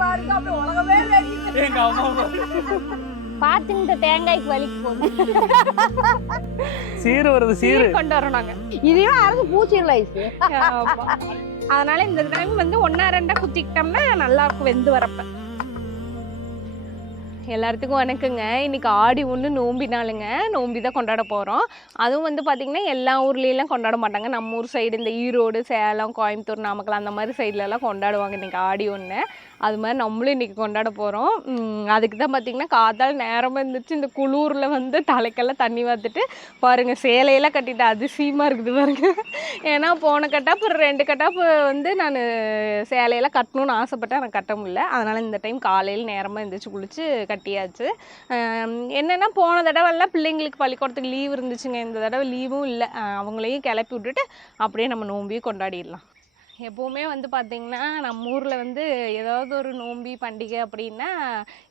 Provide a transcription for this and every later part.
பாருங்க அப்படி உலகமே வெடிக்குது. எங்க அம்மா பாத்துக்கிட்ட தேங்காய்க்கு வலிக்கு போகுது. சீரு வருது, சீரு கொண்டு வரோம் நாங்க. இதையும் அரசு பூச்சிடல ஐஸ். அதனால இந்த டைம் வந்து 1-2 குத்திக்கிட்டோம்னா நல்லா இருக்கும் வெந்து வரப்ப. எல்லாத்துக்கும் வணக்கங்க. இன்னைக்கு ஆடி 1 நோம்பி நாளுங்க. நோம்பி தான் கொண்டாட போகிறோம். அதுவும் வந்து பார்த்திங்கன்னா எல்லா ஊர்லேயும் கொண்டாட மாட்டாங்க. நம்ம ஊர் சைடு இந்த ஈரோடு, சேலம், கோயம்புத்தூர், நாமக்கல் அந்த மாதிரி சைட்லலாம் கொண்டாடுவாங்க இன்றைக்கி ஆடி 1. அது மாதிரி நம்மளும் இன்றைக்கி கொண்டாட போகிறோம். அதுக்கு தான் பார்த்திங்கன்னா காத்தால் நேரமாக இருந்துச்சு. இந்த குளூரில் வந்து தலைக்கெல்லாம் தண்ணி வாத்துட்டு பாருங்கள் சேலையெல்லாம் கட்டிட்டு அதிசயமாக இருக்குது பாருங்கள். ஏன்னா போன கட்டாப்பு 2 கட்டாப்பு வந்து நான் சேலையெல்லாம் கட்டணும்னு ஆசைப்பட்டேன், எனக்கு கட்ட முடியல. அதனால் இந்த டைம் காலையில் நேரமாக இருந்துச்சு குளிச்சு கட்டியாச்சு. என்னென்னா போன தடவைலாம் பிள்ளைங்களுக்கு பள்ளிக்கூடத்துக்கு லீவ் இருந்துச்சுங்க. இந்த தடவை லீவும் இல்லை. அவங்களையும் கிளப்பி விட்டுட்டு அப்படியே நம்ம நோம்பியும் கொண்டாடிடலாம். எப்போவுமே வந்து பார்த்திங்கன்னா நம்ம ஊரில் வந்து ஏதாவது ஒரு நோம்பி பண்டிகை அப்படின்னா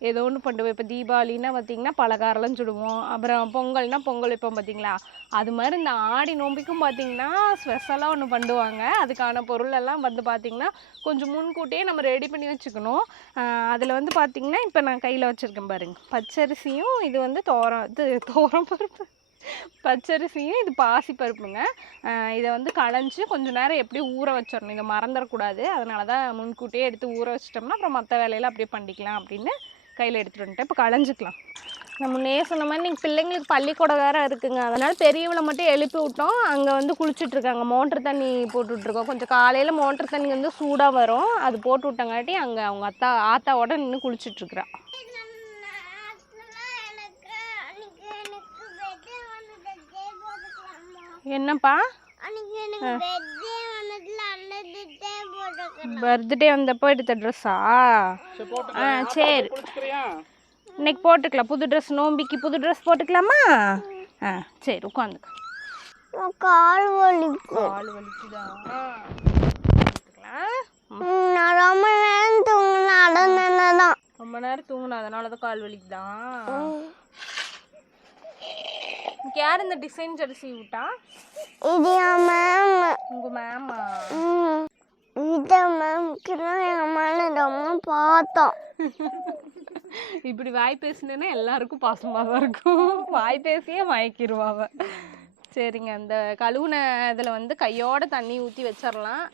ஏதோ ஒன்று பண்ணுவோம். இப்போ தீபாவளின்னா பார்த்திங்கன்னா பலகாரம்லாம் சுடுவோம். அப்புறம் பொங்கல்னால் பொங்கல் வைப்போம் பார்த்திங்களா. அது மாதிரி இந்த ஆடி நோம்பிக்கும் பார்த்திங்கன்னா ஸ்பெஷலாக ஒன்று பண்ணுவாங்க. அதுக்கான பொருளெல்லாம் வந்து பார்த்திங்கன்னா கொஞ்சம் முன்கூட்டியே நம்ம ரெடி பண்ணி வச்சுக்கணும். அதில் வந்து பார்த்திங்கன்னா இப்போ நான் கையில் வச்சுருக்கேன் பாருங்கள், பச்சரிசியும் இது வந்து தோரம் பருப்பு, பச்சரிசியும் இது பாசி பருப்புங்க. இதை வந்து களைஞ்சி கொஞ்சம் நேரம் எப்படியும் ஊற வச்சிடணும். இதை மறந்துடக்கூடாது. அதனால தான் முன்கூட்டியே எடுத்து ஊற வச்சிட்டோம்னா அப்புறம் மற்ற வேலையில் அப்படியே பண்ணிக்கலாம் அப்படின்னு கையில் எடுத்துகிட்டு வந்துட்டேன். இப்போ களைஞ்சிக்கலாம். நம்ம முன்னே சொன்ன மாதிரி நீங்கள் பிள்ளைங்களுக்கு பள்ளிக்கூடம் வேறு இருக்குங்க. அதனால் பெரியவளை மட்டும் எழுப்பி விட்டோம். அங்கே வந்து குளிச்சுட்ருக்காங்க. மோட்ரு தண்ணி போட்டுட்ருக்கோம். கொஞ்சம் காலையில் மோட்ரு தண்ணி வந்து சூடாக வரும். அது போட்டு விட்டங்காட்டி அங்கே அவங்க ஆத்தாவோட நின்று குளிச்சுட்ருக்குறா. என்னப்பா பர்த்டே வந்தப்போ எடுத்த ட்ரெஸ்ஸா? சரி இன்னைக்கு போட்டுக்கலாம். புது ட்ரெஸ், நோம்பிக்கு புது ட்ரெஸ் போட்டுக்கலாமா? சரி உட்காந்துக்க. கால் வலிக்குதா? ரொம்ப நேரம் தூங்கினா அதனாலதான். ரொம்ப நேரம் தூங்கினா அதனாலதான் கால் வலிக்குதான். யார் இந்த டிசைன் ஜெர்சி விட்டா? இது மேம். உங்க மேமா? இந்த மேம்க்குலாம் என் மேல ரொம்ப பார்த்தோம். இப்படி வாய் பேசினேன்னா எல்லாருக்கும் பாசமாக தான் இருக்கும். வாய் பேசியே மயக்கிடுவாவ. சரிங்க, அந்த கழுவுன இதில் வந்து கையோட தண்ணி ஊற்றி வச்சிடலாம்.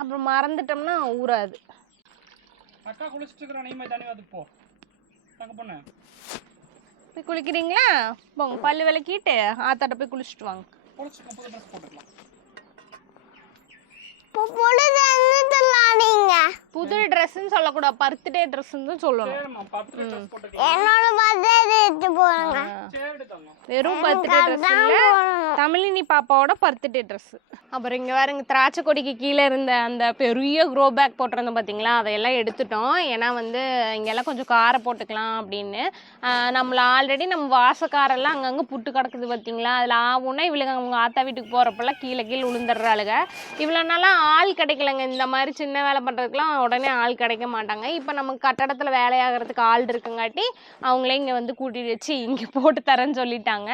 அப்புறம் மறந்துட்டோம்னா ஊறாது. அக்கா குளிச்சுட்டு இருக்கற நீ தண்ணி வாத்து போ. தங்க பொண்ணு போய் குளிக்கிறீங்களா? போங்க, பல்லு விளக்கிட்டு ஆத்தாட்ட போய் குளிச்சுட்டு வாங்க. குளிச்சுட்டு புது ட்ரெஸ் போட்டுக்கலாம். புது ட்ரெஸ்ன்னு சொல்லக்கூடாது, பர்த்டே ட்ரெஸ்ன்னு சொல்லணும். என்னோட பர்த்டே எடுத்து போறாங்க. வெறும் பர்த்டே ட்ரெஸ் இல்ல, தமிழினி பாப்பாவோட பர்த்டே ட்ரெஸ். அப்புறம் இங்கே வேற இங்கே திராட்சை கொடிக்கு கீழே இருந்த அந்த பெரிய க்ரோ பேக் போட்டிருந்தோம் பார்த்தீங்களா, அதையெல்லாம் எடுத்துட்டோம். ஏன்னா வந்து இங்கெல்லாம் கொஞ்சம் காரை போட்டுக்கலாம் அப்படின்னு. நம்மள ஆல்ரெடி நம்ம வாசக்காரெல்லாம் அங்கங்கே புட்டு கிடக்குது பார்த்தீங்களா, அதில் ஆகும்னா இவளுங்க அவங்க ஆத்தா வீட்டுக்கு போகிறப்பெல்லாம் கீழே விழுந்துடுறாளுங்க. இவ்வளோ நாளாக ஆள் கிடைக்கலங்க. இந்த மாதிரி சின்ன வேலை பண்ணுறதுக்குலாம் உடனே ஆள் கிடைக்க மாட்டாங்க. இப்போ நமக்கு கட்டடத்தில் வேலையாகிறதுக்கு ஆள் இருக்குங்காட்டி அவங்களே இங்கே வந்து கூட்டிகிட்டு வச்சு இங்கே போட்டு தரேன்னு சொல்லிட்டாங்க.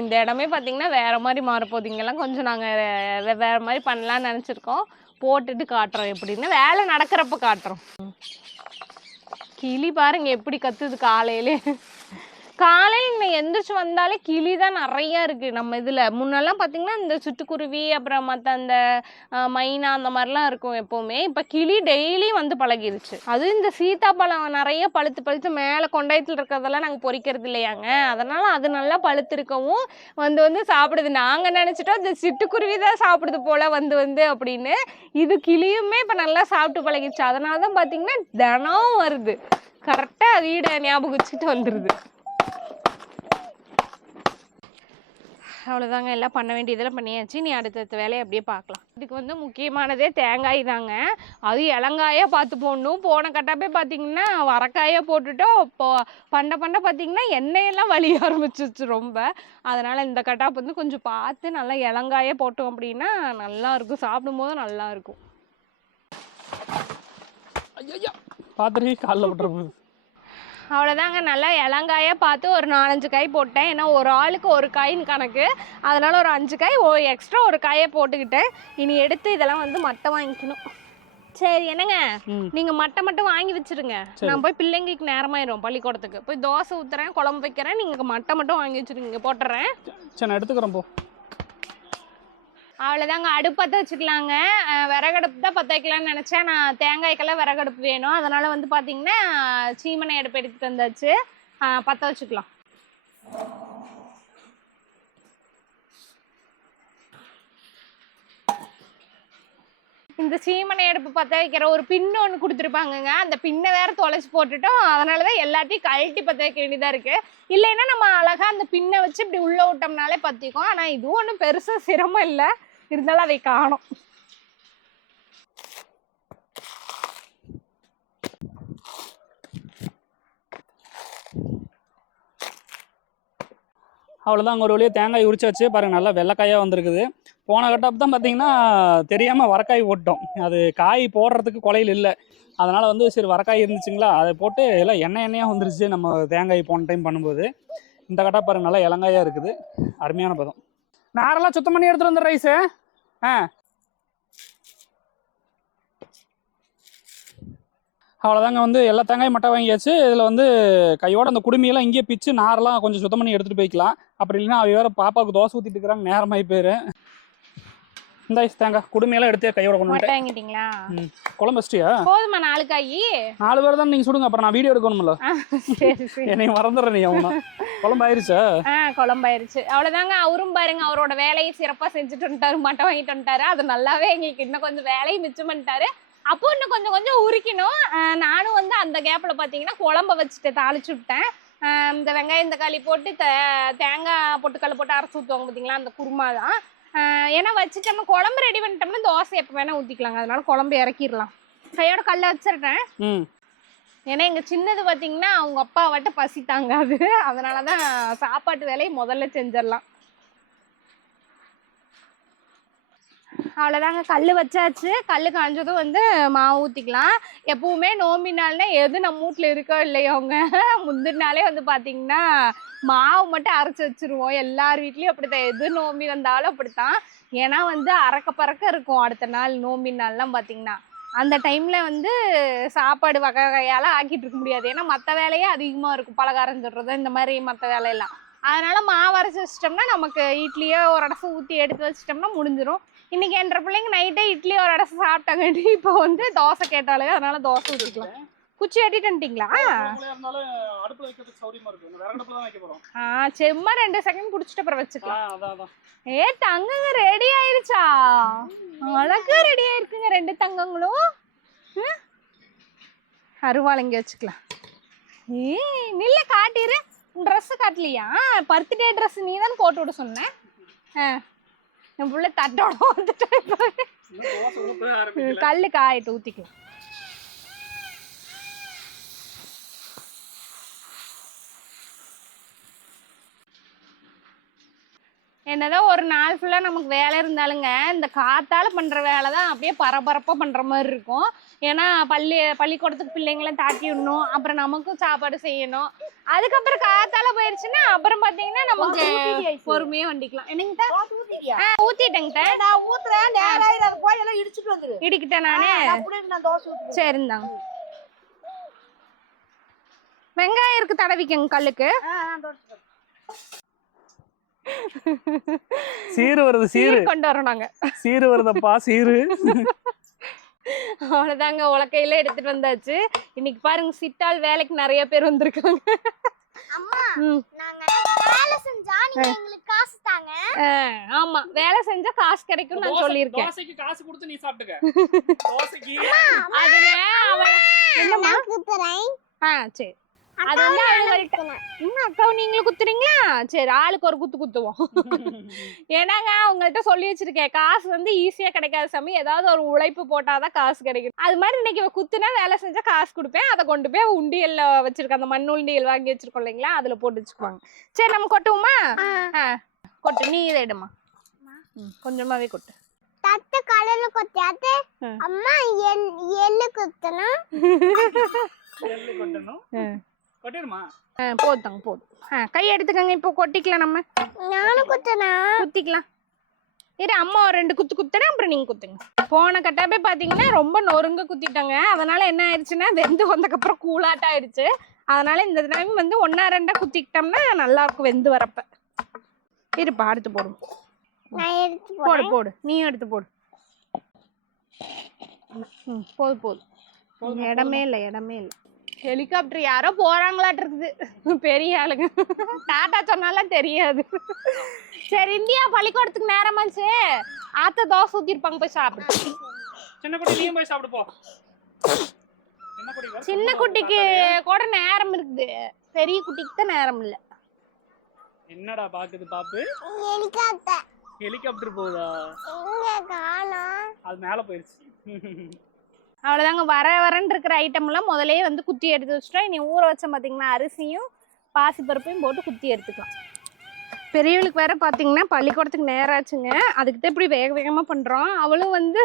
இந்த இடமே பார்த்திங்கன்னா வேறு மாதிரி மாறப்போகுது. இங்கெல்லாம் கொஞ்சம் நாங்கள் வேறு மாதிரி பண்ணலான்னு நினச்சிருக்கோம். போட்டுட்டு காட்டுறோம் எப்படின்னு, வேலை நடக்கிறப்ப காட்டுறோம். கிளி பாருங்க எப்படி கத்துது காலையிலே. காலையில் இன்னும் எந்திரிச்சு வந்தாலே கிளி தான் நிறையா இருக்குது நம்ம இதில். முன்னெல்லாம் பார்த்திங்கன்னா இந்த சிட்டுக்குருவி அப்புறம் மற்ற அந்த மைனா அந்த மாதிரிலாம் இருக்கும் எப்போவுமே. இப்போ கிளி டெய்லி வந்து பழகிருச்சு. அதுவும் இந்த சீத்தாப்பழம் நிறைய பழுத்து மேலே கொண்டாயத்தில் இருக்கிறதெல்லாம் நாங்கள் பொறிக்கிறது இல்லையாங்க. அதனால் அது நல்லா பழுத்து இருக்கவும் வந்து சாப்பிடுது. நாங்கள் நினச்சிட்டோம் இந்த சிட்டுக்குருவி தான் சாப்பிடுது போல் வந்து அப்படின்னு. இது கிளியுமே இப்போ நல்லா சாப்பிட்டு பழகிடுச்சு. அதனால தான் பார்த்திங்கன்னா தினம் வருது. கரெக்டாக வீடை ஞாபகம் வச்சுட்டு வந்துடுது. அவ்வளோதாங்க, எல்லாம் பண்ண வேண்டியதெல்லாம் பண்ணியாச்சு. நீ அடுத்தடுத்த வேலையை அப்படியே பார்க்கலாம். இதுக்கு வந்து முக்கியமானதே தேங்காய் தாங்க. அது இளங்காயாக பார்த்து போடணும். போன கட்டாப்பே பார்த்திங்கன்னா வரக்காயாக போட்டுட்டோம். இப்போ பண்ண பார்த்திங்கன்னா எண்ணெயெல்லாம் வலிய ஆரம்பிச்சிச்சு ரொம்ப. அதனால் இந்த கட்டாப்பு வந்து கொஞ்சம் பார்த்து நல்லா இளங்காயாக போட்டோம் அப்படின்னா நல்லாயிருக்கும். சாப்பிடும்போது நல்லாயிருக்கும். ஐயா பார்த்துட்டு காலில் விட்டுற போகுது. அவ்வளோதாங்க, நல்லா இளங்காயாக பார்த்து ஒரு 4-5 காய் போட்டேன். ஏன்னா ஒரு ஆளுக்கு ஒரு காயின்னு கணக்கு. அதனால் ஒரு 5 காய் எக்ஸ்ட்ரா ஒரு காயை போட்டுக்கிட்டேன். இனி எடுத்து இதெல்லாம் வந்து மட்டை வாங்கிக்கணும். சரி என்னங்க ம். நீங்க மட்டை மட்டும் வாங்கி வச்சிருங்க. நான் போய் பிள்ளைங்களுக்கு நேரமாயிரும் பள்ளிக்கூடத்துக்கு. போய் தோசை ஊத்துறேன், குழம்பு வைக்கிறேன். நீங்க மட்டை மட்டும் வாங்கி வச்சிருங்க, போட்டுறேன். சரி நான் எடுத்துக்கிறேன் போ. அவ்வளோதாங்க, அடுப்பு பற்ற வச்சுக்கலாங்க. விறகடுப்பு தான் பற்ற வைக்கலான்னு நினச்சேன். நான் தேங்காய்க்கெல்லாம் விறகடுப்பு வேணும். அதனால் வந்து பார்த்தீங்கன்னா சீமனை அடுப்பு எடுத்துகிட்டு வந்தாச்சு. பற்ற வச்சுக்கலாம். இந்த சீமனை அடுப்பு பற்ற வைக்கிற ஒரு பின்னு ஒன்று கொடுத்துருப்பாங்கங்க. அந்த பின்னை வேற தொலைச்சி போட்டுட்டோம். அதனால தான் எல்லாத்தையும் கழட்டி பற்ற வைக்க வேண்டியதாக இருக்குது. இல்லைன்னா நம்ம அழகாக அந்த பின்னை வச்சு இப்படி உள்ளே விட்டோம்னாலே பற்றிக்கும். ஆனால் இதுவும் ஒன்றும் பெருசாக சிரமம் இல்லை, இருந்தாலும் அதை காணோம். அவ்வளோதான், ஒரு வழியாக தேங்காய் உரிச்சாச்சு. பாருங்கள் நல்லா வெள்ளைக்காயாக வந்திருக்குது. போன கட்டப்பு தான் பார்த்தீங்கன்னா தெரியாமல் வரக்காய் போட்டோம். அது காய் போடுறதுக்கு குலையில் இல்லை. அதனால் வந்து சரி வரக்காய் இருந்துச்சுங்களா, அதை போட்டு எல்லாம் எண்ணெயாக வந்துருச்சு நம்ம தேங்காய் போன டைம் பண்ணும்போது. இந்த கட்டா பாருங்கள் நல்லா இளங்காயாக இருக்குது, அருமையான பதம். நாரெல்லாம் சுத்தம் பண்ணி எடுத்துகிட்டு வந்து ரைஸு. அவ்வளோதாங்க, வந்து எல்லா தேங்காயும் மட்டை வாங்கியாச்சு. இதில் வந்து கையோட அந்த குடுமையெல்லாம் இங்கேயே பிச்சு நாரெல்லாம் கொஞ்சம் சுத்தம் பண்ணி எடுத்துகிட்டு போய்க்கலாம். அப்படி இல்லைன்னா அவ வேறு பாப்பாவுக்கு தோசை ஊற்றிட்டு இருக்கிறாங்க, நேரமாகி போயிரு. இந்த தேங்காய் குடுமையெல்லாம் எடுத்து கையோட கொண்டு வாங்கிட்டீங்களா? குழம்பு வச்சிட்டியா? போதுமா 4 காய்? 4 பேர் தான் நீங்கள் சுடுங்க, அப்புறம் நான் வீடியோ எடுக்கணும்ல. என்னை மறந்துடுறேன் நீ. அவனா குழம்பு ஆயிடுச்சா? குழம்பு ஆயிடுச்சு. அவ்வளோதாங்க. அவரும் பாருங்க அவரோட வேலையை சிறப்பாக செஞ்சுட்டு வந்துட்டாரு, மட்டை வாங்கிட்டு வந்துட்டாரு. அது நல்லாவே எங்களுக்கு இன்னும் கொஞ்சம் வேலையை மிச்சம் பண்ணிட்டாரு. அப்போ இன்னும் கொஞ்சம் கொஞ்சம் உரிக்கணும். நானும் வந்து அந்த கேப்பில் பார்த்தீங்கன்னா குழம்ப வச்சுட்டு தாளிச்சு விட்டேன். இந்த வெங்காயம் தக்காளி போட்டு தேங்காய் பொட்டுக்கல்ல போட்டு அரைச்சி ஊற்றுவாங்க பார்த்தீங்களா, அந்த குருமா தான். ஏன்னா வச்சுட்டோம்னா குழம்பு ரெடி பண்ணிட்டோம்னா தோசை எப்போ வேணால் ஊற்றிக்கலாங்க. அதனால குழம்பு இறக்கிடலாம். கையோட கல்லை வச்சிருட்டேன். ஏன்னா எங்கள் சின்னது பார்த்தீங்கன்னா அவங்க அப்பா வட்ட பசி தாங்காது. அதனால தான் சாப்பாட்டு வேலையை முதல்ல செஞ்சிடலாம். அவ்வளோதாங்க, கல் வச்சாச்சு. கல் காஞ்சதும் வந்து மாவு ஊற்றிக்கலாம். எப்பவுமே நோம்பினால்னா எது நம்ம வீட்டில் இருக்கோ இல்லையோங்க, முந்தின நாளே வந்து பார்த்தீங்கன்னா மாவு மட்டும் அரைச்சி வச்சுருவோம். எல்லார் வீட்லேயும் அப்படித்தான், எது நோம்பி வந்தாலும் அப்படித்தான். ஏன்னா வந்து அறக்க பறக்க இருக்கும் அடுத்த நாள் நோம்பி நாள்லாம் பார்த்தீங்கன்னா. அந்த டைமில் வந்து சாப்பாடு வகை வகையால் ஆக்கிட்டு இருக்க முடியாது. ஏன்னா மற்ற வேலையே அதிகமாக இருக்கும், பலகாரம் சொல்கிறது இந்த மாதிரி மற்ற வேலையெல்லாம். அதனால மாவு அரைச்சி வச்சிட்டோம்னா நமக்கு இட்லியோ ஒரு அடசை ஊற்றி எடுத்து வச்சிட்டோம்னா முடிஞ்சிடும். இன்னைக்கு என்ற பிள்ளைங்க நைட்டே இட்லி ஒரு அடசை சாப்பிட்டாங்கட்டி இப்போ வந்து தோசை கேட்டாலே, அதனால தோசை ஊற்றிக்கலாம். குச்சி எட்டிட்டு வந்துட்டீங்களா? செம்மா 2 செகண்ட் குடிச்சிட்டு அப்புறம் வச்சுக்கலாம். ஏ தங்கங்க ரெடி ஆயிருச்சா? அழகா ரெடி ஆயிருக்குங்க 2 தங்கங்களும். அருவாள் இங்க வச்சுக்கலாம். நில்ல காட்டிரு. ட்ரெஸ் காட்டலையா? பர்த்டே ட்ரெஸ் நீ தான் போட்டு விட சொன்னேன். என் பிள்ளை தட்டோட வந்துட்டு கல்லு காயிட்டு ஊத்திக்கலாம். என்னதான் ஒரு நாள் ஃபுல்லாக நமக்கு வேலை இருந்தாலுங்க, இந்த காத்தால் பண்ணுற வேலை தான் அப்படியே பரபரப்பாக பண்ணுற மாதிரி இருக்கும். ஏன்னா பள்ளிக்கூடத்துக்கு பிள்ளைங்களாம் தாட்டி விடணும், அப்புறம் நமக்கும் சாப்பாடு செய்யணும். அதுக்கப்புறம் காத்தால போயிடுச்சுன்னா அப்புறம் பார்த்தீங்கன்னா நமக்கு பொறுமையாக வண்டிக்கலாம். என்னங்க ஊற்றிட்டேங்க, நான் ஊத்துறேன். நேரம் போய் எல்லாம் இடிச்சுட்டு வந்துரு. இடிக்கிட்டேன் நானே. நான் தோசை ஊற்றுறேன். சரிந்தாங்க. வெங்காயம் இருக்கு, தடவிக்கங்க கல்லுக்கு. சீரு வருது, சீரு கொண்டு வரோம் நாங்க. சீரு வருதப்பா, சீரு. அவ்வளவுதாங்க, உலக்கையில எடுத்துட்டு வந்தாச்சு. இன்னைக்கு பாருங்க சித்தாள் வேலைக்கு நிறைய பேர் வந்திருக்காங்க. அம்மா நாங்க வேலை செஞ்சா நீங்க எங்களுக்கு காசு தாங்க. ஆமா, வேலை செஞ்சா காசு கிடைக்கும் நான் சொல்லியிருக்கேன். தோசைக்கு காசு கொடுத்து நீ சாப்பிட்டுக்க. தோசைக்கு அதுல அவன் என்னமா குத்துறேன். சரி, அது வந்து அவங்கள்ட்ட இன்னும் அக்காவை நீங்களும் குத்துறீங்களா? சரி, ஆளுக்கு ஒரு குத்து குத்துவோம். ஏன்னாங்க அவங்கள்ட்ட சொல்லி வச்சிருக்கேன், காசு வந்து ஈஸியா கிடைக்காத சமயம் ஏதாவது ஒரு உழைப்பு போட்டாதான் காசு கிடைக்கும். அது மாதிரி இன்னைக்கு குத்துனா வேலை செஞ்சா காசு கொடுப்பேன். அதை கொண்டு போய் உண்டியல்ல வச்சிருக்கேன், அந்த மண் உண்டியல் வாங்கி வச்சிருக்கோம் இல்லைங்களா, அதுல போட்டு வச்சுக்குவாங்க. சரி நம்ம கொட்டுவோமா? கொட்டு, நீ இதை எடுமா, கொஞ்சமாவே கொட்டு. தட்டு கலர்ல கொட்டியாத்து. அம்மா எள்ளு குத்தணும். எள்ளு கொட்டணும். கொட்டிடுமா? போதும் போதும். கை எடுத்துக்கங்க, இப்போ கொட்டிக்கலாம். நம்ம நானும் குத்தனா? குத்திக்கலாம். இரு அம்மா ஒரு 2 குத்து குத்துறேன், அப்புறம் நீங்க குத்துங்க. போன கட்டாப்பே பாத்தீங்கன்னா ரொம்ப நொறுங்க குத்திட்டாங்க. அதனால என்ன ஆயிடுச்சுன்னா வெந்து வந்ததுக்கப்புறம் கூலாட்டம் ஆயிடுச்சு. அதனால இந்த டைம் வந்து 1 2 குத்திக்கிட்டோம்னா நல்லா இருக்கும் வெந்து வரப்ப. இருப்பா அடுத்து போடும். போடு போடு, நீயும் எடுத்து போடு. போதும். இடமே இல்லை. ஹெலிகாப்டர் யாரோ போறாங்களாட்டு இருக்குது, பெரிய ஆளுங்க. டாட்டா சொன்னாலும் தெரியாது. சரி, இந்தியா பள்ளிக்கூடத்துக்கு நேரமாச்சு. ஆத்த தோசை ஊத்திருப்பாங்க, போய் சாப்பிடு. சின்ன குட்டி நீயும் போய் சாப்பிடு போ. சின்ன குட்டிக்கு கூட நேரம் இருக்குது, பெரிய குட்டிக்கு தான் நேரம் இல்ல. என்னடா பாக்குது பாப்பு? ஹெலிகாப்டர் போகுதா? அது மேல போயிருச்சு. அவ்வளோதாங்க. வரன்னு இருக்கிற ஐட்டம் எல்லாம் முதலே வந்து குத்தி எடுத்து வச்சுட்டோம். இனி ஊற வச்சோம் பார்த்தீங்கன்னா அரிசியும் பாசிப்பருப்பையும் போட்டு குத்தி எடுத்துக்கலாம். பெரியவளுக்கு வேற பார்த்தீங்கன்னா பள்ளிக்கூடத்துக்கு நேரம் ஆச்சுங்க. அதுக்கு தான் இப்படி வேகமாக பண்ணுறோம். அவளும் வந்து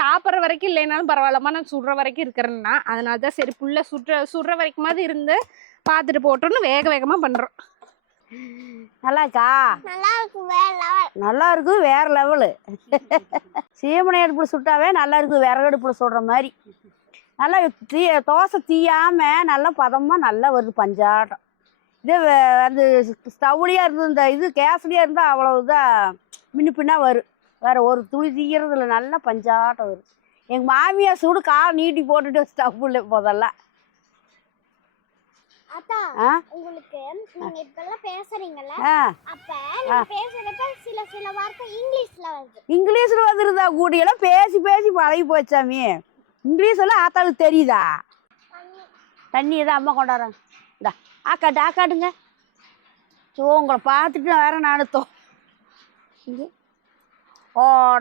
சாப்பிட்ற வரைக்கும் இல்லைனாலும் பரவாயில்லம்மா, நான் சுடுற வரைக்கும் இருக்கிறேன்னா. அதனால தான் சரி புள்ள சுடுற வரைக்குமாவது இருந்து பார்த்துட்டு போட்டோன்னு வேகமாக பண்ணுறோம். நல்லா இருக்கா? நல்லா இருக்கும், வேற லெவலு. சீமனை அடுப்புல சுட்டாவே நல்லா இருக்கும், விறகு அடுப்புல சுடுற மாதிரி. நல்லா தோசை தீயாம நல்லா பதமா நல்லா வருது, பஞ்சாட்டம். இதே அந்த ஸ்டவ்லியா இருந்து இந்த இது கேஸ்லியா இருந்தா அவ்வளவுதான் பின்னா வரும். வேற ஒரு துளி தீயறதுல நல்லா பஞ்சாட்டம் வரும். எங்க மாமியார் சூடு கால் நீட்டி போட்டுட்டு ஸ்டவ்ல போதெல்லாம். உங்களுக்கு நீங்க இப்பெல்லாம் பேசுறீங்கல்ல, அப்ப நீங்க பேசுறப்ப சில வார்த்தை இங்கிலீஷ்ல வந்துருதா? கூடியெல்லாம் பேசி பழகி போச்சாமி. இங்கிலீஷ் எல்லாம் ஆத்தாளுக்கு தெரியுதா? தண்ணி தான் அம்மா கொண்டாடுறாங்க. இந்தா ஆக்காட்டுங்க. உங்களை பார்த்துட்டு வேற நானுத்தோம்.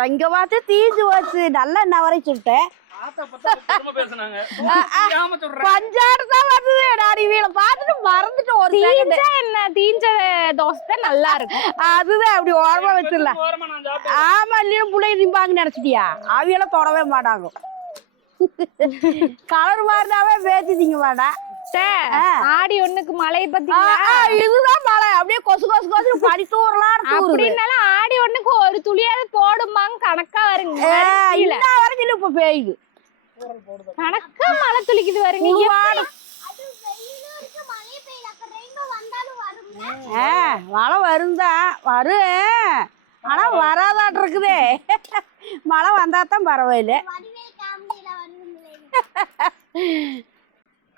இங்க பார்த்து தீஞ்சு போச்சு. நல்லா என்ன வரை சொல்லிட்டேன். பஞ்சாடுதான் வருது. நான் இவளை பார்த்துட்டு மறந்துட்டேன். ஒரு என்ன தீஞ்ச தோசை நல்லா இருக்கும், அதுதான் அப்படி ஓரமா வச்சிடலாம். ஆமா, இல்லையா பிள்ளைங்க நிம்பாங்க நினைச்சிட்டியா? அவையெல்லாம் தொடவே மாட்டாங்க. கலர் மாறினாவே பேச்சு திங்க மாட்டா. ஆடி ஒண்ணுக்கு மழையை பத்தி இதுதான் மழை. அப்படியே கொசு படித்தூரலாம் அப்படின்னாலும் ஆடி ஒண்ணுக்கு ஒரு துளியாவது போடுமாங்க கணக்கா வருங்க. வரைக்கும் இப்ப பெய்யுது, கணக்கா மழை துளிக்குது வருங்க. மழை வருந்தா வரும், ஆனா வராதாட்டு இருக்குதே. மழை வந்தாதான் பரவாயில்ல.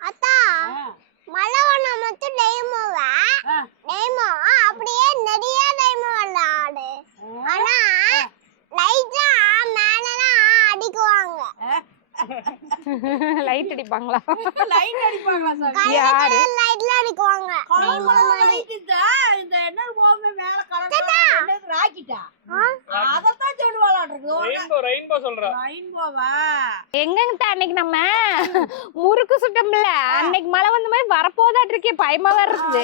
அத்தா மழை வந்தா மட்டும் டெய்மோ அப்படியே நிறைய டெய்மோ விளையாடு. ஆனா லைட்டா மேலலாம் அடிக்குவாங்க. லைட் அடிப்பாங்களா? லைட் அடிப்பாங்களா? யாரு லைட்ல அடிக்குவாங்க? இந்த என்ன போமே மேல கலர் ராக்கிட்டா அதத்தான் சொல்லுவாளாட்ருக்கு. ரெயின்போ சொல்றா. ரெயின்போவா? எங்கங்கிட்ட அன்னைக்கு நம்ம முறுக்கு சுட்டோம்ல, அன்னைக்கு மழை வந்த மாதிரி வரப்போதாட்டு இருக்கே, பயமா வருது.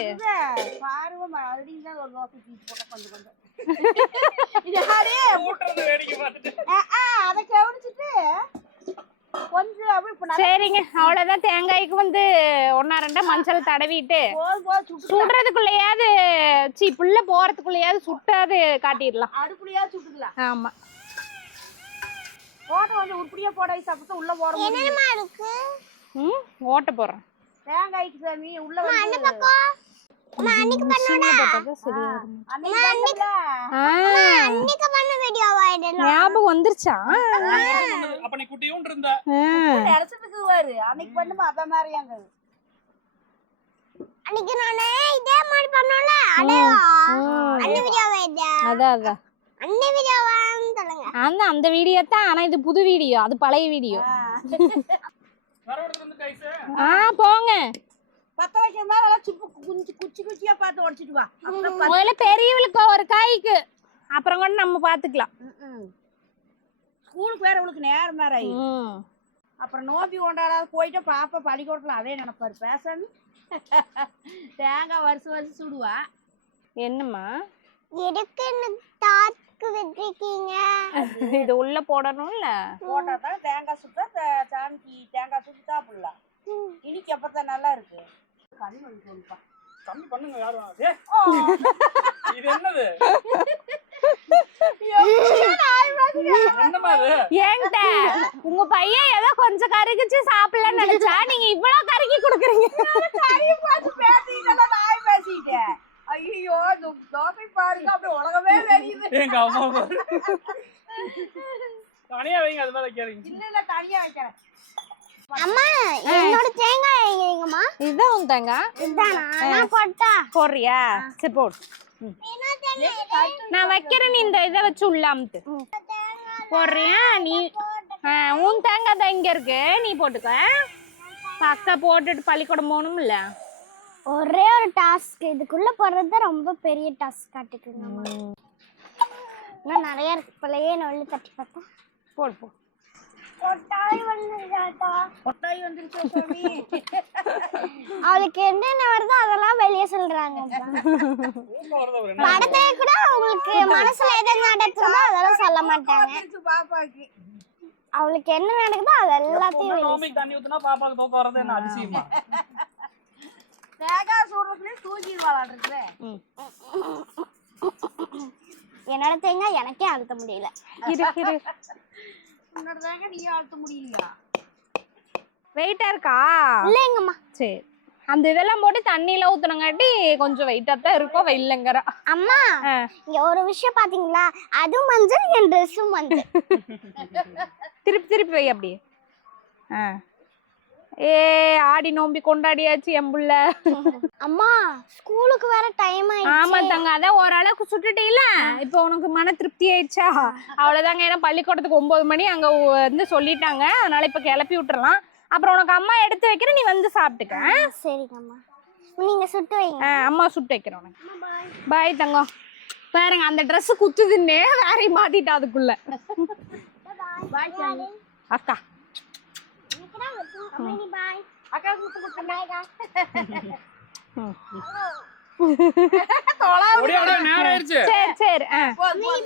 பாருங்க மறுபடியும் தான் ஒரு தோசை தீச்சு போட்ட கொஞ்சம் அதை கவனிச்சுட்டு கொஞ்சம் அப்படி. சரிங்க, அவ்வளவுதான். தேங்காய்க்கு வந்து 1 2 மஞ்சள் தடவிட்டு சுடுறதுக்குள்ளையாவது புள்ள போறதுக்குள்ளையாவது சுட்டாது காட்டிடலாம். அடுப்புலையாவது சுட்டுக்கலாம். ஆமா, ஓட்ட கொஞ்சம் உருப்படியா போட சப்பத்தை உள்ள போட என்னமா இருக்கு? ஓட்ட போடுறேன் தேங்காய்க்கு சாமி உள்ள அந்த பக்கம் அன்னைக்கு பண்ண வீடியோ ஞாபகம் வந்துருச்சா? அப்ப நீ குட்டியும் இருந்த நினைச்சதுக்கு வாரு அன்னைக்கு பண்ணுமா அத மாதிரியாங்க. அன்னைக்கு நானே இதே மாதிரி பண்ணோம்ல, அடே அந்த வீடியோ வைடா. அதான் அந்த வீடியோ சொல்லுங்க. அந்த வீடியோ தான். ஆனா இது புது வீடியோ, அது பழைய வீடியோ. போங்க. பத்த வைக்கிற மேல குச்சியா பார்த்து உடைச்சிட்டு வா. முதல்ல பெரியவளுக்கு ஒரு காய்க்கு, அப்புறம் கூட நம்ம பாத்துக்கலாம். ஸ்கூலுக்கு வேற அவளுக்கு நேரம் வேற ஆயிடும். அப்புறம் நோம்பி கொண்டாடாத போயிட்டு பாப்பா பள்ளிக்கூடத்துல அதே நினைப்பாரு பேசாமி. தேங்காய் வருஷம் சுடுவா. என்னம்மா எதுக்குன்னு தாக்கு விட்டுருக்கீங்க? இது உள்ள போடணும்ல, போட்டாதான் தேங்காய் சுட்டா சாமிக்கு தேங்காய் சுட்டு சாப்பிடலாம். இனிக்கு அப்பதான் நல்லா இருக்கு. கம்மி பண்ணுங்க யாரும். இது என்னது? என்னமா அது ஏன்ட்ட உங்க பையன் ஏதோ கொஞ்சம் கருகிச்சு சாப்பிடலன்னு நினைச்சா நீங்க இவ்வளவு கருகி கொடுக்குறீங்க. ஐயோ தோசை பாருங்க அப்படி உலகமே தெரியுது. எங்க அம்மா பாரு. தனியா வைங்க, அது மேல வைக்காதீங்க. இல்ல தனியா வைக்கிறேன். அம்மா என்னோட தேங்காய் எங்கம்மா? இதுதான் உன் தேங்காய். இதானா? நான் போட்டா போடுறியா? சரி போடு. நான் வைக்கிறேன், நீ இந்த இதை வச்சு உள்ள அமுத்து. போடுறியா நீ? உன் தேங்காய் தான் இங்க இருக்கு, நீ போட்டுக்க. அக்கா போட்டுட்டு பள்ளிக்கூடம் போகணும்ல. ஒரே ஒரு டாஸ்க், இதுக்குள்ள போடுறது ரொம்ப பெரிய டாஸ்க் காட்டுக்குங்கம்மா. இன்னும் நிறைய இருக்கு போலயே. நொல்லு தட்டி பார்த்தா போடு போ. கொட்டாய் வந்துருச்சாட்டா? கொட்டாய் வந்துருச்சு சாமி. அவளுக்கு என்னென்ன வருதோ அதெல்லாம் வெளியே சொல்றாங்க. படத்தை கூட அவங்களுக்கு மனசுல எது நடக்குதோ அதெல்லாம் சொல்ல மாட்டாங்க. பாப்பாக்கு அவளுக்கு என்ன நடக்குதோ அது எல்லாத்தையும் நோம்பிக்கு தண்ணி ஊத்துனா பாப்பாக்கு தூக்கம் வர்றது என்ன அதிசயமா? தேங்காய் சூடுறதுலயே தூக்கி விளாடுறது. என்னோட தேங்காய் எனக்கே அழுத்த முடியல. உன்னோட தேங்காய் நீயே அழுத்த முடியலையா? வெயிட்டா இருக்கா? இல்லைங்கம்மா. சரி, அந்த இதெல்லாம் போட்டு தண்ணியில ஊத்துனங்காட்டி கொஞ்சம் வெயிட்டா தான் இருக்கும். வெயில்லங்கறா அம்மா இங்க ஒரு விஷயம் பாத்தீங்களா? அதுவும் மஞ்சள், என் ட்ரெஸ்ஸும் மஞ்சள். திருப்பி திருப்பி வை அப்படியே. ஏ ஆடி நோம்பி கொண்டாடியாச்சு என் புள்ள. அம்மா ஸ்கூலுக்கு வேற டைம் ஆயிடுச்சு. ஆமா தங்க, அதான் ஓரளவுக்கு சுட்டுட்டீல. இப்போ உனக்கு மன திருப்தி ஆயிடுச்சா? அவ்வளவுதாங்க. ஏன்னா பள்ளிக்கூடத்துக்கு 9 மணி அங்க வந்து சொல்லிட்டாங்க. அதனால இப்ப கிளப்பி விட்டுறலாம். அப்புறம் உனக்கு அம்மா எடுத்து வைக்கிற, நீ வந்து சாப்பிட்டுக்க. சரிங்கம்மா, நீங்க சுட்டு வைங்க. அம்மா சுட்டு வைக்கிறேன் உனக்கு. பாய் தங்கம். பாருங்க அந்த ட்ரெஸ் குத்துதுன்னே வேற மாட்டிட்டா அதுக்குள்ள. அக்கா பாய். அக்கா குத்து குத்து பாய்க்கா. நேரம் ஆயிடுச்சு. சரி சரி.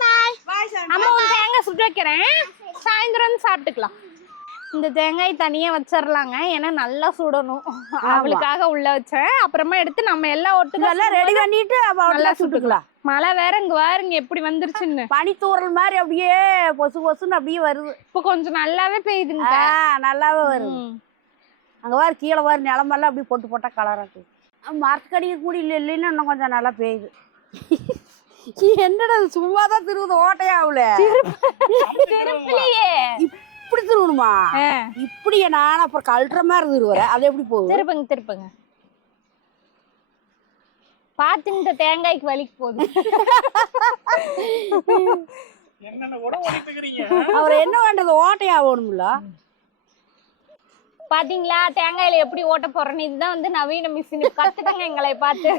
பாய். பாய் சாமி. அம்மா உன் தேங்காய் சுட்டு வைக்கிறேன், சாயந்தரம் வந்து சாப்பிட்டுக்கலாம். இந்த தேங்காய் தனியா வச்சிடலாங்க, ஏன்னா நல்லா சுடணும். அவளுக்காக உள்ள வச்சேன். அப்புறமா எடுத்து நம்ம எல்லாம் இதெல்லாம் ரெடி பண்ணிட்டு நல்லா சுட்டுக்கலாம். மழை வேற இங்க வாருங்க எப்படி வந்துருச்சுன்னு. பனித்தூரல் மாதிரி அப்படியே பொசு பொசுன்னு அப்படியே வருது. இப்ப கொஞ்சம் நல்லாவே பெய்யுதுங்க. நல்லாவே வருது. அங்க வாரு கீழே வாரு நிலமெல்லாம் அப்படியே போட்டு போட்டா கலராக்கு. மரத்துக்கடிக்க கூட இல்லைன்னா இன்னும் கொஞ்சம் நல்லா பெய்யுது. என்னடா சும்மா தான் திருவுது, ஓட்டையா அவள இப்படி திருவணுமா? இப்படியே நான் அப்புறம் கழட்டுற மாதிரி திருவுறேன். அது எப்படி போகுது? திருப்புங்க திருப்புங்க. பாத்து இந்த தேங்காய்க்கு வலிக்கு போகுது. அவர் என்ன வேண்டது, ஓட்டையா ஆகணும்ல. பாத்தீங்களா தேங்காயில எப்படி ஓட்ட போறேன்னு? இதுதான் வந்து நவீன மிஷின். கத்துக்கங்க எங்களை பார்த்து.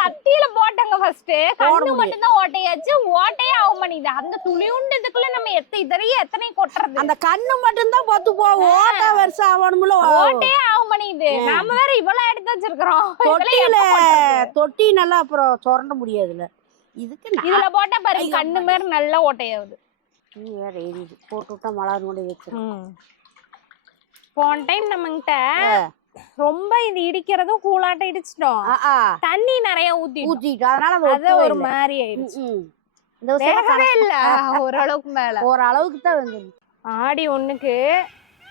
கத்தியில போட்டாங்க ஃபர்ஸ்ட், கண்ணு மட்டும் தான் ஓட்டையாச்சு. ஓட்டையே ஆக மாட்டேங்குது. அந்த துளியுண்டு இதுக்குள்ள நம்ம எத்தனை கொட்டுறது? அந்த கண்ணு மட்டும் தான் பொத்து போகும். ஓட்டா வருஷம் ஆகணும்ல. ஓட்டையே ஆக மாட்டேங்குது. நாம வேற இவ்வளவு எடுத்து வச்சிருக்கிறோம். தொட்டி நல்லா அப்புறம் சுரண்ட முடியாதுல்ல. இதுக்கு இதுல போட்டா பாருங்க கண்ணு மாதிரி நல்லா ஓட்டையாகுது. நீ வேற எரியுது போட்டு விட்டா மலர் நோடி வச்சிருக்கோம். போன டைம் நம்மகிட்ட ரொம்ப இது இடிக்கிறதும் கூலாட்ட இடிச்சிட்டோம். தண்ணி நிறைய ஊத்திட்டோம். அதனால அது ஒரு மாதிரி ஆயிடுச்சு. வேகவே இல்ல, ஓரளவுக்கு மேல ஓரளவுக்கு தான் வந்து. ஆடி 1க்கு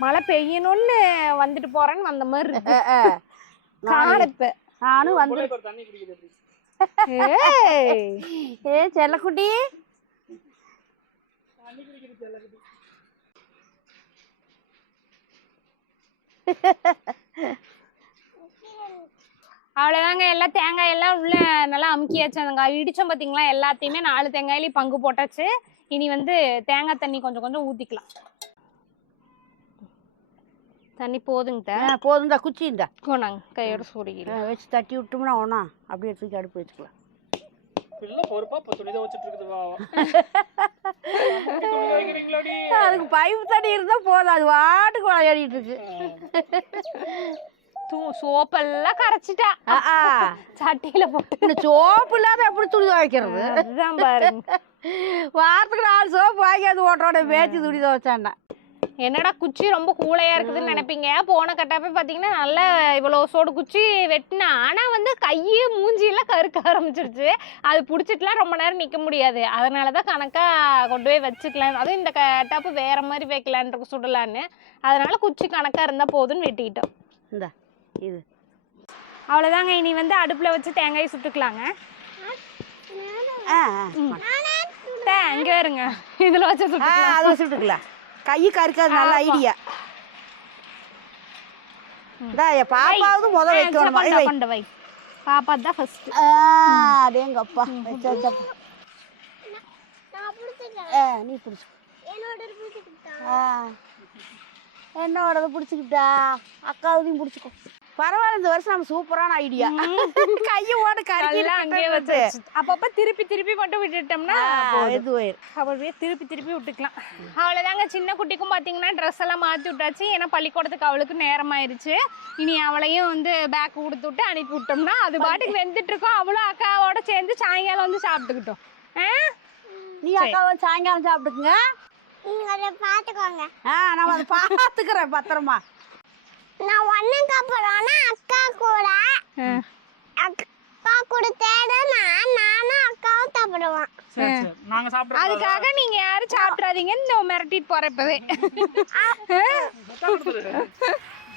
மழை பெய்யணும்னு வந்துட்டு போறேன்னு வந்த மாதிரி இருக்கு. நானும் வந்து செல்லக்குட்டி அவ்வளவுதாங்க. எல்லாம் தேங்காய் எல்லாம் உள்ள நல்லா அமுக்கியாச்சு. அந்த இடிச்சோம் பாத்தீங்களா, எல்லாத்தையுமே 4 தேங்காயிலையும் பங்கு போட்டாச்சு. இனி வந்து தேங்காய் தண்ணி கொஞ்சம் கொஞ்சம் ஊத்திக்கலாம். தண்ணி போதுங்க. போதும் தான். குச்சி இருந்தா நாங்க கையோட சூடிக்கலாம். வச்சு தட்டி விட்டோம்னா ஒன்னா அப்படியே தூக்கி அடுப்பு வச்சுக்கலாம். அதுக்கு பைப் தண்ணி இருந்தா போதும், அது வாட்டுக்கு விளையாடிட்டு இருக்கு. சோப்பெல்லாம் கரைச்சிட்டா சட்டியில போட்டு. சோப்பு இல்லாத எப்படி துணி துவைக்கிறது? அதுதான் பாருங்க. வாரத்துக்கு 4 சோப்பு வாங்கி அது ஓட்டோட பேச்சு துணி துவைச்சாண்டா. என்னடா குச்சி ரொம்ப கூலையா இருக்குதுன்னு நினைப்பீங்க. போன கட்டாப்பே பாத்தீங்கன்னா நல்லா இவ்வளவு சோடு குச்சி வெட்டினா, ஆனா வந்து கையு மூஞ்சியெல்லாம் கருக்க ஆரம்பிச்சிருச்சு. அது புடிச்சிட்டுலாம் ரொம்ப நேரம் நிக்க முடியாது. அதனாலதான் கணக்கா கொண்டு போய் வச்சுக்கலாம். அதுவும் இந்த கட்டாப்பு வேற மாதிரி வைக்கலான் சுடலான்னு, அதனால குச்சி கணக்கா இருந்தா போதுன்னு வெட்டிக்கிட்டோம். இந்த இது அவ்வளவுதாங்க. இனி வந்து அடுப்புல வச்சு தேங்காய் சுட்டுக்கலாங்க. இங்க வருங்க, இதுல வச்சு சுட்டுக்கலாம். அதை சுட்டுக்கலாம், கை கருக்காது. நல்ல ஐடியா. பாப்பாவது முத வைக்கணும். வை, பாப்பா தான் ஃபர்ஸ்ட். அதேங்கப்பா நீ பிடிச்சு என்னோட பிடிச்சிக்கிட்டா, அக்காவதையும் பிடிச்சிக்கோ. பரவாயில்ல, இந்த வருஷம் நம்ம சூப்பரான ஐடியா. கையை ஓட கரையெல்லாம் அங்கேயே வச்சு அப்பப்ப திருப்பி திருப்பி மட்டும் விட்டுட்டோம்னா அப்படியே திருப்பி திருப்பி விட்டுக்கலாம். அவ்வளவுதாங்க. சின்ன குட்டிக்கும் பாத்தீங்கன்னா ட்ரெஸ் எல்லாம் மாத்தி விட்டாச்சு. ஏன்னா பள்ளிக்கூடத்துக்கு அவளுக்கு நேரம் ஆயிருச்சு. இனி அவளையும் வந்து பேக் கொடுத்து விட்டு அனுப்பி விட்டோம்னா அது பாட்டுக்கு வெந்துட்டு இருக்கோம். அவளும் அக்காவோட சேர்ந்து சாயங்காலம் வந்து சாப்பிட்டுக்கிட்டோம். நீ அக்காவை சாயங்காலம் சாப்பிட்டுக்குங்க. பாத்துக்கோங்க. நான் அதை பாத்துக்கிறேன் பத்திரமா. நான் ஒண்ணுக்கு அப்புறம்னா அக்கா கூட அக்கா கூட தேடனா நானும் அக்காவும் சாப்பிடுவோம். அதுக்காக நீங்க யாரும் சாப்பிடாதீங்கன்னு மிரட்டிட்டு போற இப்பவே.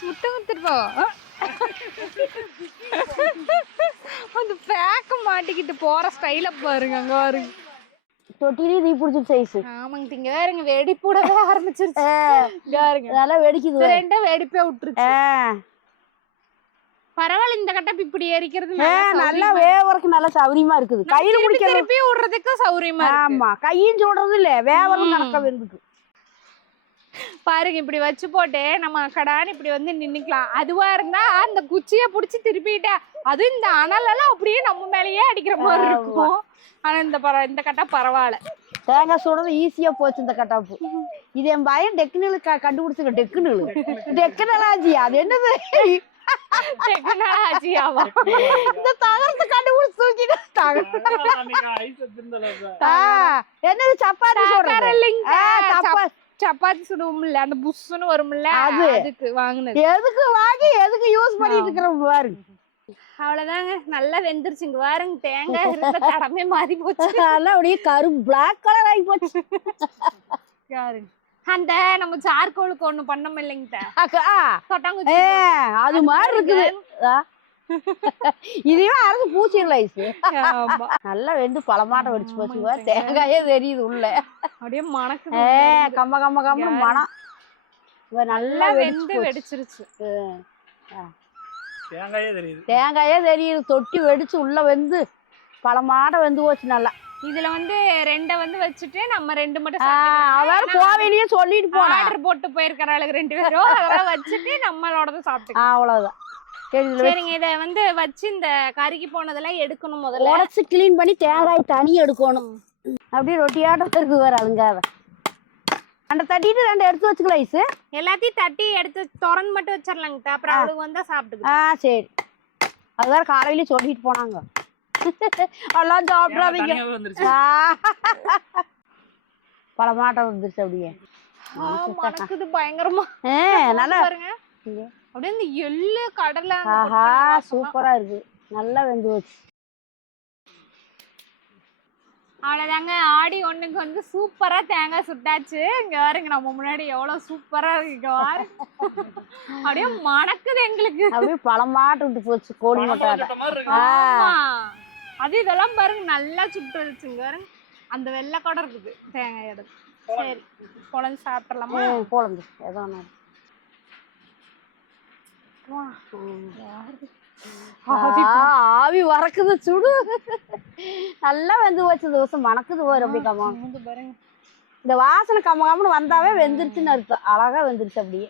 முட்டை கொடுத்துட்டு போ. அந்த பேக்க மாட்டிக்கிட்டு போற ஸ்டைல பாருங்க. அங்க பாருங்க, தொட்டிலே நீ பிடிச்ச சைஸ். ஆமாங்க. திங்க வேறுங்க வெடிப்பூடவே ஆரம்பிச்சிருச்சு. நல்லா வெடிக்குது. ரெண்டா வெடிப்பே விட்டுருச்சு. பரவாயில்ல, இந்த கட்டப்பு இப்படி எரிக்கிறது நல்லா வேவறதுக்கு நல்லா சௌரியமா இருக்குது. கையில முடிக்க திருப்பி விடுறதுக்கு சௌரியமா. ஆமா, கையும் சொல்றது இல்ல, வேவரும் கணக்கா வெந்துக்கு. பாருங்க, இப்படி வச்சு போட்டு நம்ம கடான்னு இப்படி வந்து நின்னுக்கலாம். அதுவா இருந்தா அந்த குச்சியை புடிச்சு திருப்பிட்டா அது இந்த அனல் எல்லாம் அப்படியே நம்ம மேலேயே அடிக்கிற மாதிரி இருக்கும். ஆனா இந்த கட்டா பரவாயில்ல. தேங்காய் சுடுறது ஈஸியா போச்சு இந்த கட்டாப்பு. இது என் பையன் டெக்னில் கண்டுபிடிச்சுக்க. டெக்னாலஜி அது என்னது? டெக்னாலஜியாவா? இந்த தகரத்தை கண்டுபிடிச்சு தூக்கிட்டு என்னது சப்பாத்தி சொல்றேன். சப்பாத்தி சுடுவோம்ல, அந்த புஷ்னு வரும்ல, அதுக்கு வாங்குனது. எதுக்கு வாங்கி எதுக்கு யூஸ் பண்ணிட்டு இருக்கிறோம் பாருங்க. அவ்வளவுதாங்க. நல்லா வெந்துருச்சுங்க பாருங்க. தேங்காய் இருந்த தடமே மாறி போச்சு. நல்லா அப்படியே கரும் பிளாக் கலர் ஆகி போச்சு. அந்த நம்ம சார்கோலுக்கு ஒண்ணு பண்ணோம் இல்லைங்க, அது மாதிரி இருக்குது. இதுவே அரசு பூச்சிடல. நல்லா வெந்து பழமாட்டம் வெடிச்சு போச்சுங்க. தேங்காயே தெரியுது உள்ள. அப்படியே மணக்கு கம்ம கம்ம கம்ம மனம். நல்லா வெந்து வெடிச்சிருச்சு. தேங்காயே தெரியுது. தொட்டி வெடிச்சு உள்ள வெந்து பழமாட்டம் வெந்து போச்சு நல்லா. இதுல வந்து ரெண்ட வந்து வச்சுட்டு நம்ம ரெண்டு மட்டும் அவன் கோவிலையும் சொல்லிட்டு போன ஆர்டர் போட்டு போயிருக்கிறாளுக்கு 2 பேரும். அதெல்லாம் வச்சுட்டு நம்மளோட சாப்பிட்டு அவ்வளவுதான். சரிங்க. இத வந்து வச்சு இந்த கருகி போனதெல்லாம் எடுக்கணும். முதல்ல உடைச்சு கிளீன் பண்ணி தேங்காய் தனி எடுக்கணும். அப்படியே ரொட்டியாட்டம் இருக்கு வேற. அழுங்காத அந்த தட்டிட்டு 2 எடுத்து வச்சுக்கலாம். ஐஸ் எல்லாத்தையும் தட்டி எடுத்து திறந்து மட்டும் வச்சிடலாங்க. அப்புறம் அவளுக்கு வந்தா சாப்பிட்டுக்கலாம். சரி. அது வேற காலையில சொல்லிட்டு போனாங்க. எல்லாம் சாப்பிடாதீங்க. பழமாட்டம் வந்துருச்சு. அப்படியே மணக்குது பயங்கரமா. நல்லா பாருங்க, அப்படியே இந்த எள்ளு கடலை. சூப்பரா இருக்கு. நல்லா வெந்து வச்சு. அவ்வளவுதாங்க. ஆடி 1க்கு வந்து சூப்பரா தேங்காய் சுட்டாச்சு. இங்க பாருங்க, நம்ம முன்னாடி எவ்வளவு சூப்பரா இருக்கு. அப்படியே மணக்குது எங்களுக்கு. அப்படியே பழமாட்டு விட்டு போச்சு. கோழி மட்டை. அது இதெல்லாம் பாருங்க நல்லா சுட்டு வச்சுங்க. பாருங்க, அந்த வெள்ளை கூட இருக்குது தேங்காய் எடுத்து. சரி, குழந்தை சாப்பிடலாமா? குழந்தை ஏதோ ஆவி வரக்குது. சுடு நல்லா வெந்து போச்சு. தோசை மணக்குது போரு. அப்படி கம்மா பாருங்க, இந்த வாசனை கம்ம கம்மனு வந்தாவே வெந்துருச்சுன்னு அர்த்தம். அழகா வெந்துருச்சு. அப்படியே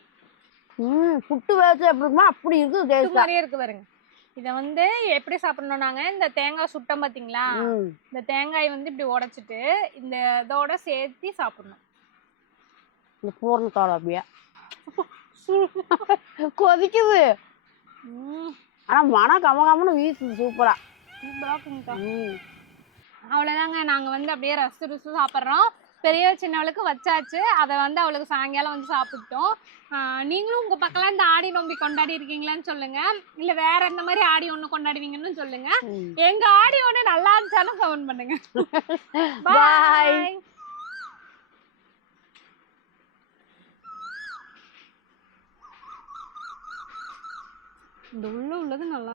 புட்டு வேச்சு எப்படி இருக்குமா அப்படி இருக்கு. மாதிரியே இருக்கு பாருங்க. இத வந்து எப்படி சாப்பிடணும், நாங்க இந்த தேங்காய் சுட்டம் பாத்தீங்களா, இந்த தேங்காய் வந்து இப்படி உடைச்சிட்டு இந்த இதோட சேர்த்து சாப்பிடணும். இந்த பூர்ணத்தோட அப்படியே கொதிக்குது. ஆனா மனம் கமகமன்னு வீசுது. சூப்பரா. அவ்வளவுதாங்க. நாங்க வந்து அப்படியே ரசிச்சு ருசி சாப்பிட்றோம். பெரிய சின்னவளுக்கு வச்சாச்சு. அதை வந்து அவளுக்கு சாயங்காலம் வந்து சாப்பிட்டோம். நீங்களும் உங்க பக்கம்லாம் இந்த ஆடி நோம்பி கொண்டாடி இருக்கீங்களான்னு சொல்லுங்க. இல்ல வேற எந்த மாதிரி ஆடி ஒண்ணு கொண்டாடுவீங்கன்னு சொல்லுங்க. எங்க ஆடி ஒண்ணு நல்லா இருந்துச்சாலும் கமெண்ட் பண்ணுங்க. பாய். இந்த உள்ள உள்ளது நல்லா